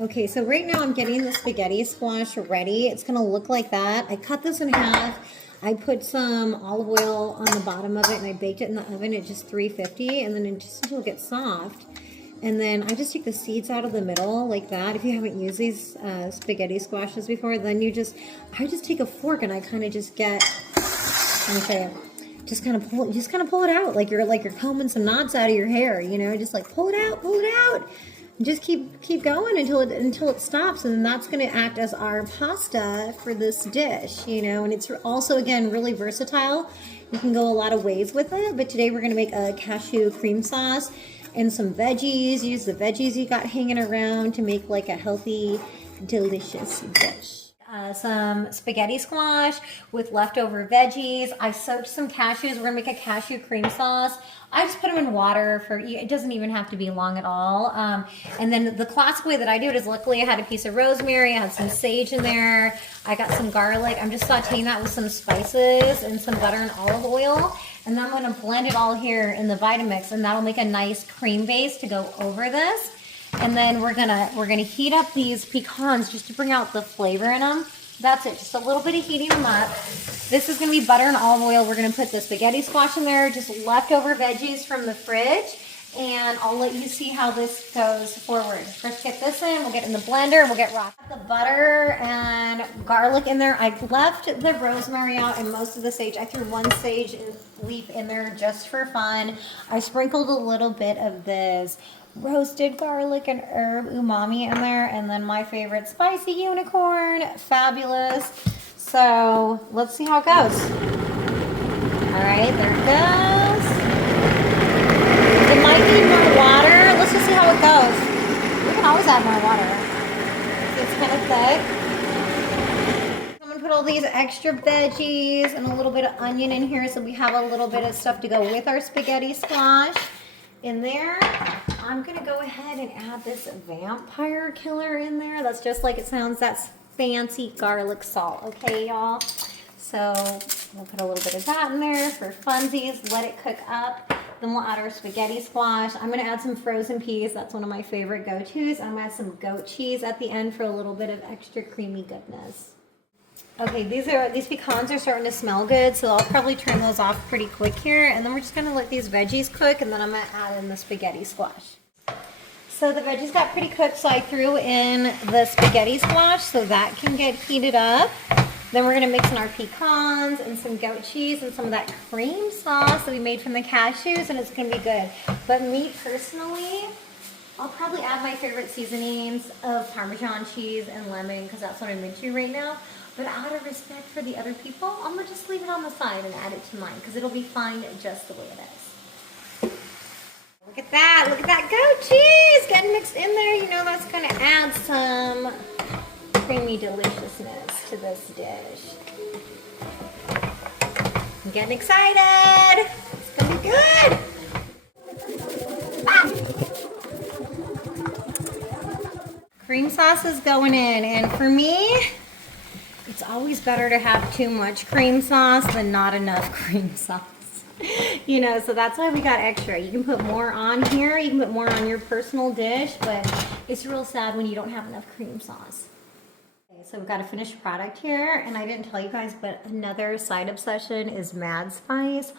Okay, so right now I'm getting the spaghetti squash ready. It's gonna look like that. I cut this in half. I put some olive oil on the bottom of it and I baked it in the oven at just 350 and then just until it gets soft. And then I just take the seeds out of the middle like that. If you haven't used these spaghetti squashes before, then I just take a fork and I kind of just get, let me show you. Just kind of pull it out like you're combing some knots out of your hair, you know, just like pull it out. Just keep going until it stops, and then that's going to act as our pasta for this dish, you know. And it's also, again, really versatile. You can go a lot of ways with it, but today we're going to make a cashew cream sauce and some veggies. Use the veggies you got hanging around to make like a healthy, delicious dish. Some spaghetti squash with leftover veggies. I soaked some cashews. We're gonna make a cashew cream sauce. I just put them in water it doesn't even have to be long at all. And then the classic way that I do it is, luckily I had a piece of rosemary, I had some sage in there, I got some garlic. I'm just sauteing that with some spices and some butter and olive oil. And then I'm gonna blend it all here in the Vitamix, and that'll make a nice cream base to go over this. And then we're gonna heat up these pecans just to bring out the flavor in them. That's it, just a little bit of heating them up. This is gonna be butter and olive oil. We're gonna put the spaghetti squash in there, just leftover veggies from the fridge, and I'll let you see how this goes forward. First get this in, we'll get in the blender, we'll get raw. The butter and garlic in there. I left the rosemary out and most of the sage. I threw one sage leaf in there just for fun. I sprinkled a little bit of this roasted garlic and herb umami in there, and then my favorite spicy unicorn. Fabulous. So let's see how it goes. All right, there it goes. It might need more water. Let's just see how it goes. We can always add more water. See, it's kind of thick. I'm gonna put all these extra veggies and a little bit of onion in here so we have a little bit of stuff to go with our spaghetti squash in there. I'm gonna go ahead and add this vampire killer in there. That's just like it sounds. That's fancy garlic salt, okay, y'all? So we'll put a little bit of that in there for funsies, let it cook up. Then we'll add our spaghetti squash. I'm gonna add some frozen peas. That's one of my favorite go-tos. I'm gonna add some goat cheese at the end for a little bit of extra creamy goodness. Okay, these pecans are starting to smell good, so I'll probably turn those off pretty quick here, and then we're just gonna let these veggies cook, and then I'm gonna add in the spaghetti squash. So the veggies got pretty cooked, so I threw in the spaghetti squash so that can get heated up. Then we're gonna mix in our pecans and some goat cheese and some of that cream sauce that we made from the cashews, and it's gonna be good. But me personally, I'll probably add my favorite seasonings of Parmesan cheese and lemon, because that's what I'm into right now. But out of respect for the other people, I'm gonna just leave it on the side and add it to mine, because it'll be fine just the way it is. Look at that goat cheese getting mixed in there. You know that's gonna add some creamy deliciousness to this dish. I'm getting excited. It's gonna be good. Ah! Cream sauce is going in, and for me, it's always better to have too much cream sauce than not enough cream sauce. You know, so that's why we got extra. You can put more on here, you can put more on your personal dish, but it's real sad when you don't have enough cream sauce. Okay, so we've got a finished product here, and I didn't tell you guys, but another side obsession is mad spice.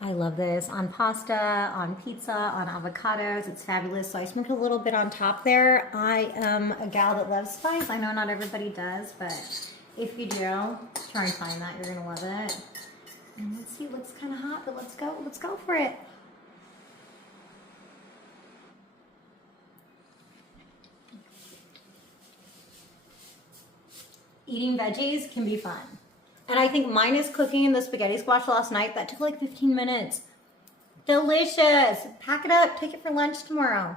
I love this on pasta, on pizza, on avocados. It's fabulous. So I sprinkled a little bit on top there. I am a gal that loves spice. I know not everybody does, but if you do, try and find that. You're gonna love it. And let's see, it looks kind of hot, but let's go for it. Eating veggies can be fun. And I think mine is cooking in the spaghetti squash last night. That took like 15 minutes. Delicious. Pack it up, take it for lunch tomorrow.